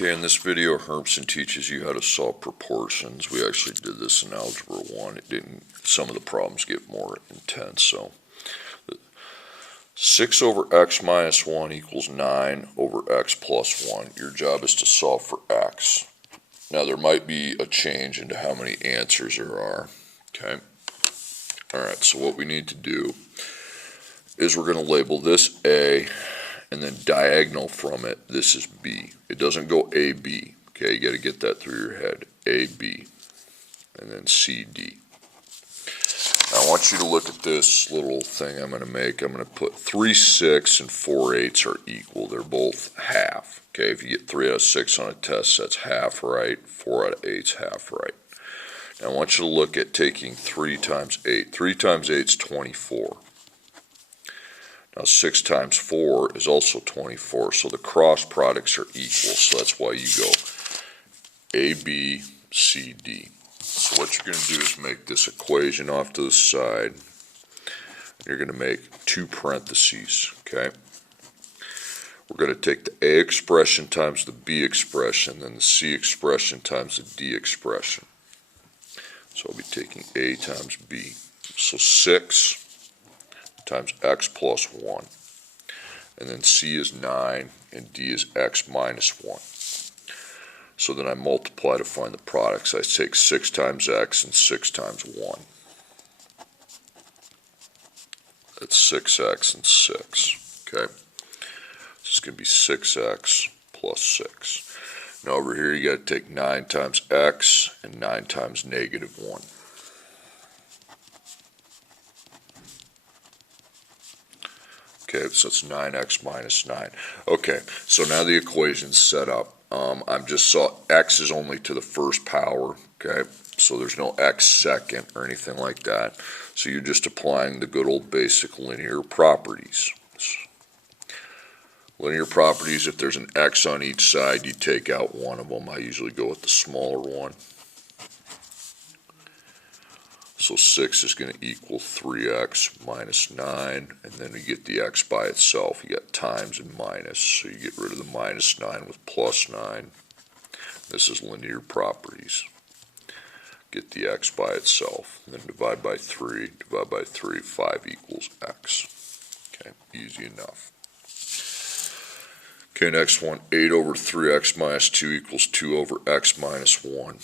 Okay, in this video, Hermson teaches you how to solve proportions. We actually did this in Algebra 1. Some of the problems get more intense. So 6 over x minus 1 equals 9 over x plus 1. Your job is to solve for x. Now there might be a change into how many answers there are. Okay. Alright, so what we need to do is we're going to label this A, and then diagonal from it, this is B. It doesn't go AB. Okay, you got to get that through your head. AB, and then CD. Now I want you to look at this little thing I'm going to make. I'm going to put 3 6 and 4 8 are equal. They're both half. Okay, if you get 3 out of 6 on a test, that's half right. 4 out of 8 is half right. Now I want you to look at taking 3 times 8. 3 times 8 is 24. Now 6 times 4 is also 24, so the cross products are equal, so that's why you go A, B, C, D. So what you're going to do is make this equation off to the side. You're going to make 2 parentheses, okay? We're going to take the A expression times the B expression, then the C expression times the D expression. So I'll be taking A times B. So 6 times x plus 1. And then C is 9 and D is x minus 1. So then I multiply to find the products. I take 6 times x and 6 times 1. That's 6x and 6. Okay? So it's going to be 6x plus 6. Now over here you got to take 9 times x and 9 times negative 1. Okay, so it's 9x minus 9. Okay, so now the equation's set up. I'm just saw x is only to the first power, okay? So there's no x second or anything like that. So you're just applying the good old basic linear properties. Linear properties, if there's an x on each side, you take out one of them. I usually go with the smaller one. So 6 is going to equal 3x minus 9, and then we get the x by itself. You got times and minus, so you get rid of the minus 9 with plus 9. This is linear properties. Get the x by itself, and then divide by 3, 5 equals x. Okay, easy enough. Okay, next one, 8 over 3x minus 2 equals 2 over x minus 1.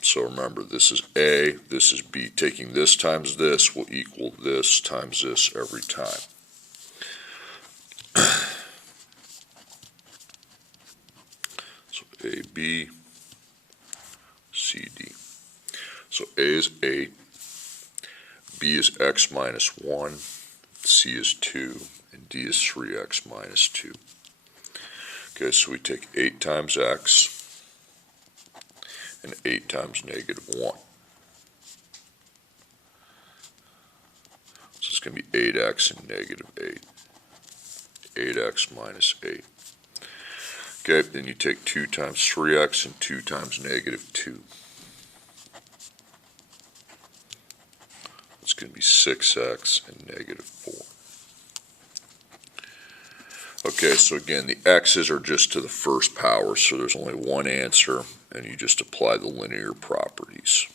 So remember, this is A, this is B. Taking this times this will equal this times this every time. So A, B, C, D. So A is 8, B is x minus 1, C is 2, and D is 3x minus 2. Okay, so we take 8 times x and 8 times negative 1. So it's going to be 8x and negative 8. 8x minus 8. Okay, then you take 2 times 3x and 2 times negative 2. It's going to be 6x and negative 4. Okay, so again, the x's are just to the first power, so there's only one answer, and you just apply the linear properties.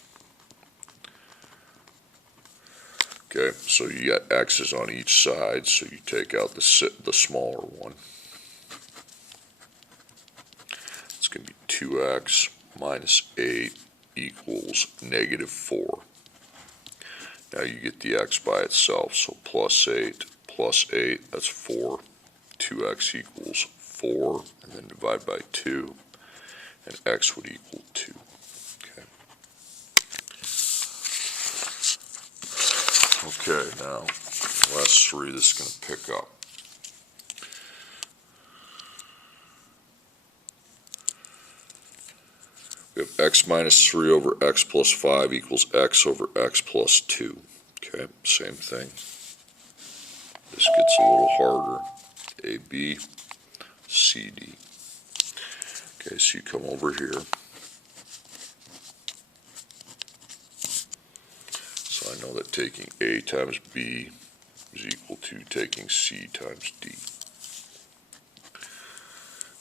Okay, so you got x's on each side, so you take out the smaller one. It's going to be 2x minus 8 equals negative 4. Now you get the x by itself, so plus 8, that's 4. 2x equals 4, and then divide by 2, and x would equal 2. Okay. Okay, now, last 3, this is going to pick up. We have x minus 3 over x plus 5 equals x over x plus 2. Okay, same thing. This gets a little harder. A, B, C, D. Okay, so you come over here. So I know that taking A times B is equal to taking C times D.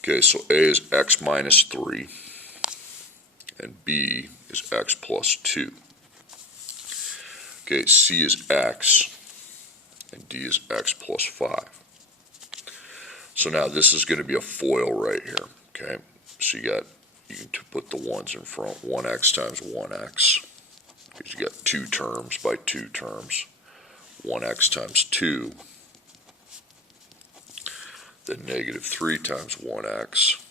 Okay, so A is x minus 3, and B is x plus 2. Okay, C is x, and D is x plus 5. So now this is going to be a FOIL right here, okay? So you can put the 1's in front, 1x times 1x, because you got 2 terms by 2 terms, 1x times 2, then negative 3 times 1x,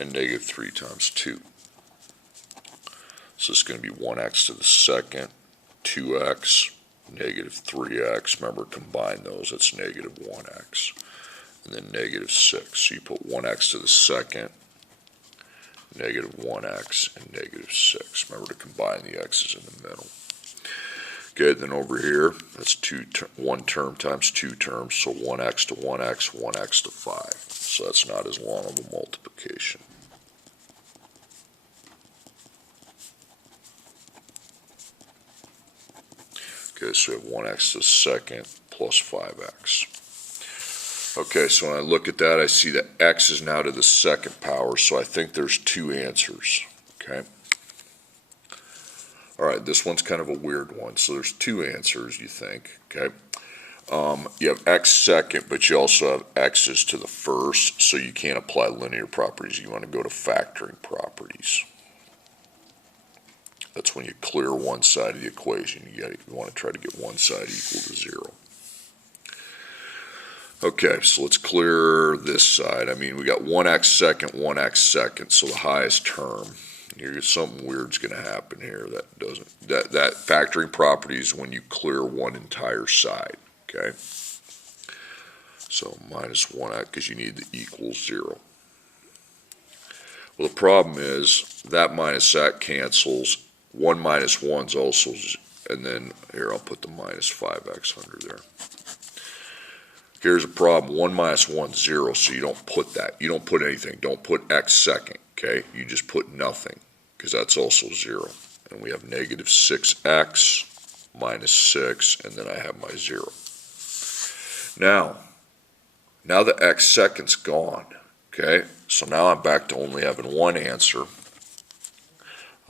and negative 3 times 2. So it's going to be 1x to the second, 2x, negative 3x. Remember, combine those, that's negative 1x. And then negative 6. So you put 1x to the second, negative 1x, and negative 6. Remember to combine the x's in the middle. Okay, then over here, that's 1 term times 2 terms, so 1x to 1x, 1x to 5. So that's not as long of a multiplication. Okay, so we have 1x to the second plus 5x. Okay, so when I look at that, I see that x is now to the second power, so I think there's 2 answers. Okay. All right, this one's kind of a weird one. So there's 2 answers, you think. Okay. You have x second, but you also have x's to the first, so you can't apply linear properties. You want to go to factoring properties. That's when you clear one side of the equation. You want to try to get one side equal to 0. Okay, so let's clear this side. I mean, we got 1x second, so the highest term. Here, something weird's going to happen here. That factoring property is when you clear one entire side. Okay, so minus 1x because you need the equal 0. Well, the problem is that minus that cancels. 1 minus 1's also, and then here I'll put the minus 5x under there. Here's a problem. 1 minus 1's 0, so you don't put that. You don't put anything. Don't put x second, okay? You just put nothing, because that's also 0. And we have negative 6x minus 6, and then I have my 0. Now the x second's gone, okay? So now I'm back to only having one answer.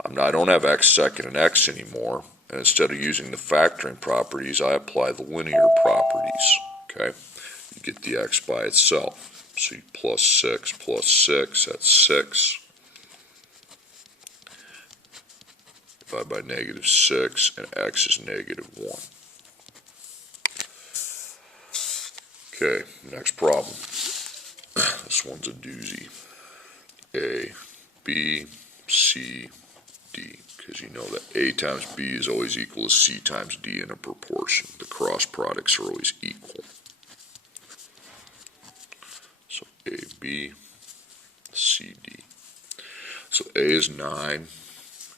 I don't have x second and x anymore, and instead of using the factoring properties, I apply the linear properties, okay? You get the x by itself. So you plus 6, that's 6. Divided by negative 6, and x is negative 1. Okay, next problem. This one's a doozy. A, B, C, D, because you know that A times B is always equal to C times D in a proportion. The cross products are always equal. So A, B, C, D. So A is 9,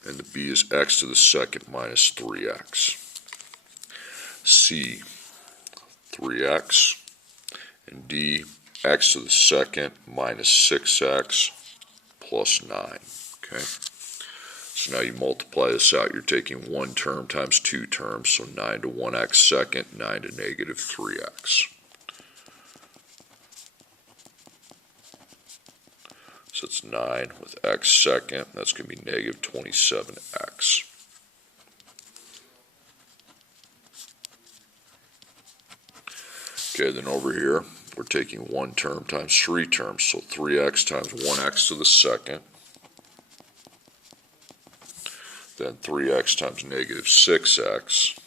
and the B is x to the second minus 3x. C, 3x, and D, x to the second minus 6x plus 9. Okay. So now you multiply this out, you're taking 1 term times 2 terms, so 9 to 1x second, 9 to negative 3x. So it's 9 with x second, that's going to be negative 27x. Okay, then over here, we're taking 1 term times 3 terms, so 3x times 1x to the second. Then 3x times negative 6x,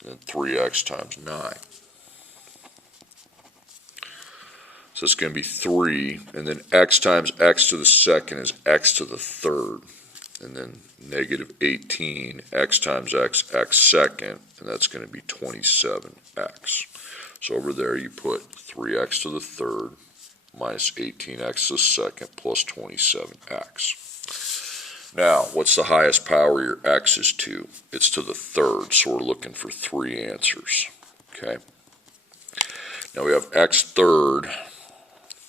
and then 3x times 9. So it's going to be 3, and then x times x to the second is x to the third, and then negative 18, x times x, x second, and that's going to be 27x. So over there you put 3x to the third minus 18x to the second plus 27x. Now, what's the highest power your x is to? It's to the third, so we're looking for 3 answers. Okay. Now we have x third,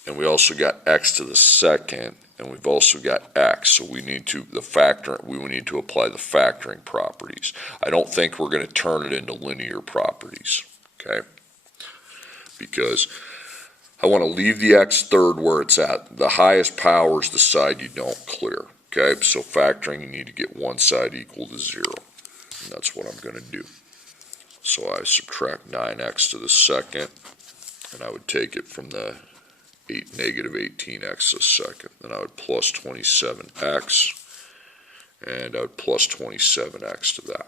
and we also got x to the second, and we've also got x. So we need to we need to apply the factoring properties. I don't think we're going to turn it into linear properties. Okay. because I want to leave the x third where it's at. The highest power is the side you don't clear. Okay, so factoring, you need to get one side equal to 0. And that's what I'm going to do. So I subtract 9x to the second, and I would take it from the negative 18x to the second. Then I would plus 27x, and I would plus 27x to that.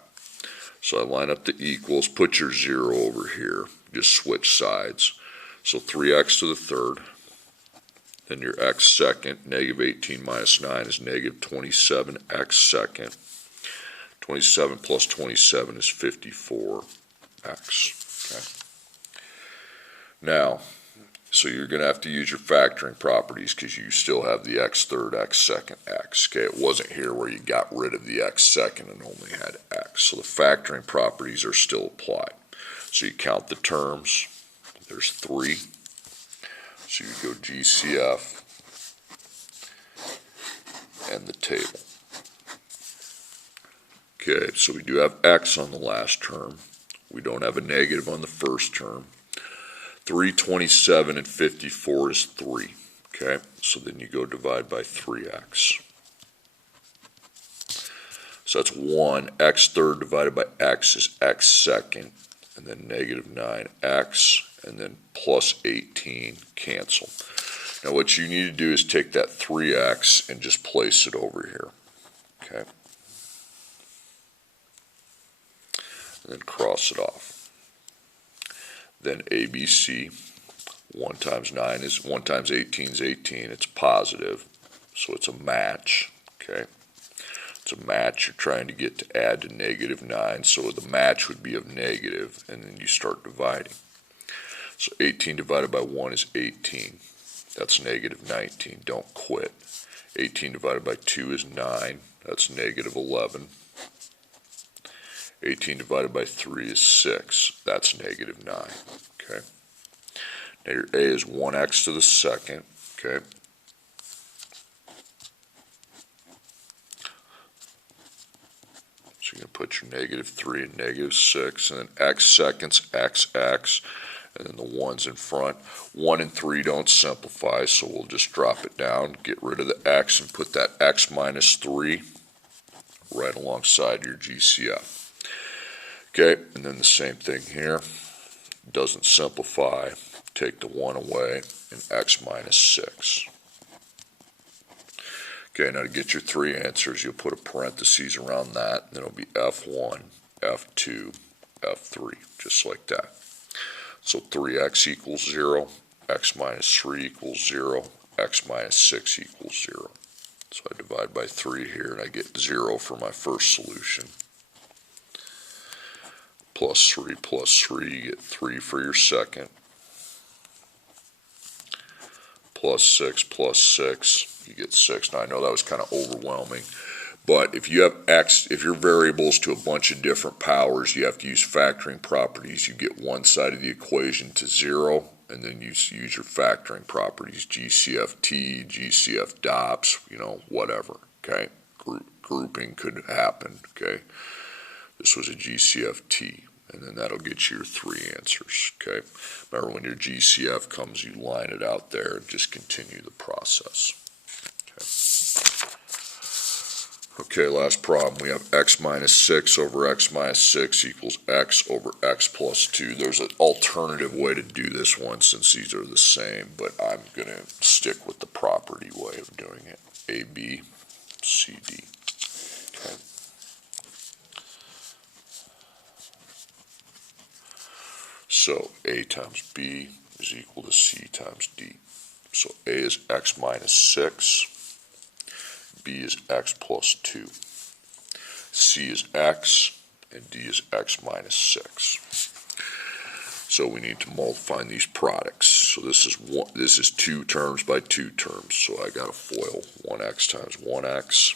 So I line up the equals, put your 0 over here, just switch sides. So 3x to the third, then your x second, negative 18 minus 9 is negative 27x second. 27 plus 27 is 54x. Okay. Now, so you're going to have to use your factoring properties because you still have the x third, x second, x. Okay, it wasn't here where you got rid of the x second and only had x. So the factoring properties are still applied. So you count the terms. There's 3. So you go GCF and the table. Okay, so we do have x on the last term. We don't have a negative on the first term. 3, 27, and 54 is 3. Okay, so then you go divide by 3x. So that's 1. X third divided by x is x second. And then negative 9x. And then plus 18 cancel. Now what you need to do is take that 3x and just place it over here. Okay. And then cross it off. Then ABC, 1 times 9 is 1 times 18 is 18. It's positive, so it's a match. Okay, it's a match. You're trying to get to add to negative 9, so the match would be of negative, and then you start dividing. So 18 divided by 1 is 18. That's negative 19. Don't quit. 18 divided by 2 is 9. That's negative 11. 18 divided by 3 is 6. That's negative 9. Okay. Now your A is 1x to the second. Okay. So you're going to put your negative 3 and negative 6, and then x seconds, xx, and then the 1's in front. 1 and 3 don't simplify, so we'll just drop it down, get rid of the x, and put that x minus 3 right alongside your GCF. Okay, and then the same thing here. Doesn't simplify. Take the 1 away, and x minus 6. Okay, now to get your 3 answers, you'll put a parentheses around that, and then it'll be F1, F2, F3, just like that. So 3x equals 0, x minus 3 equals 0, x minus 6 equals 0. So I divide by 3 here, and I get 0 for my first solution. Plus 3, you get 3 for your second. Plus 6, you get 6. Now I know that was kind of overwhelming, but if you have x, if your variables to a bunch of different powers, you have to use factoring properties. You get one side of the equation to 0, and then you use your factoring properties, GCFT, GCF DOPS, whatever, okay? Grouping could happen, okay? This was a GCFT. And then that'll get you your 3 answers, okay? Remember, when your GCF comes, you line it out there and just continue the process. Okay, last problem. We have x minus 6 over x minus 6 equals x over x plus 2. There's an alternative way to do this one since these are the same, but I'm going to stick with the property way of doing it. A, B, C, D. Okay. So A times B is equal to C times D. So A is x minus 6, B is x plus 2, C is x, and D is x minus 6. So we need to find these products. So this is 2 terms by 2 terms. So I got to FOIL 1x times 1x,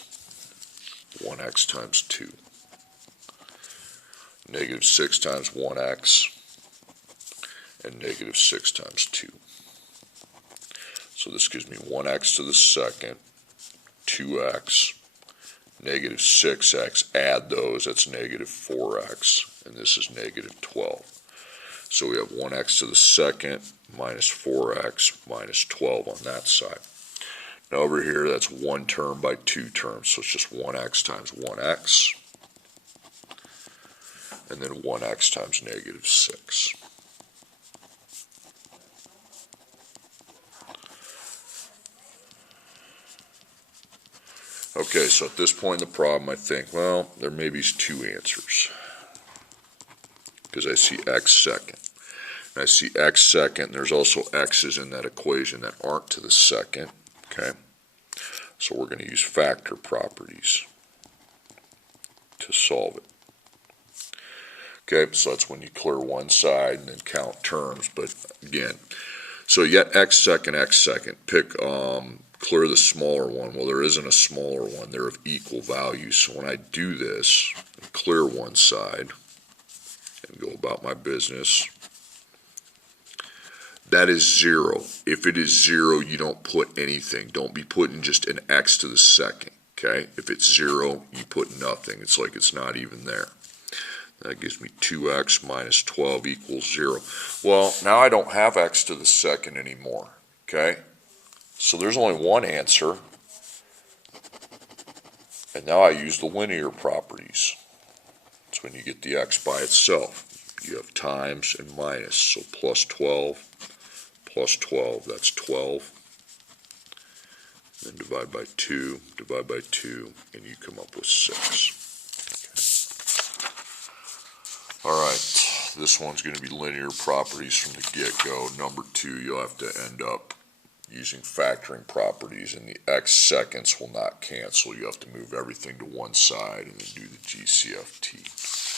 1x times 2. Negative 6 times 1x, and negative 6 times 2. So this gives me 1x to the second, 2x, negative 6x, add those, that's negative 4x, and this is negative 12. So we have 1x to the second minus 4x minus 12 on that side. Now over here, that's one term by two terms, so it's just 1x times 1x, and then 1x times negative 6. Okay, so at this point in the problem, I think, well, there may be two answers, because I see x second. And I see x second, and there's also x's in that equation that aren't to the second, okay? So we're going to use factor properties to solve it. Okay, so that's when you clear one side and then count terms, but again, so you got x second, pick, clear the smaller one. Well, there isn't a smaller one, they're of equal value, so when I do this, clear one side and go about my business, that is 0. If it is 0, you don't put anything. Don't be putting just an x to the second, okay? If it's 0, you put nothing. It's like it's not even there. That gives me 2x minus 12 equals 0. Well, now I don't have x to the second anymore, okay? So there's only one answer. And now I use the linear properties. That's when you get the x by itself. You have times and minus, so plus 12. Plus 12, that's 12. Then divide by 2, and you come up with 6. Okay. All right, this one's going to be linear properties from the get-go. Number 2, you'll have to end up using factoring properties, and the x seconds will not cancel. You have to move everything to one side and then do the GCFT.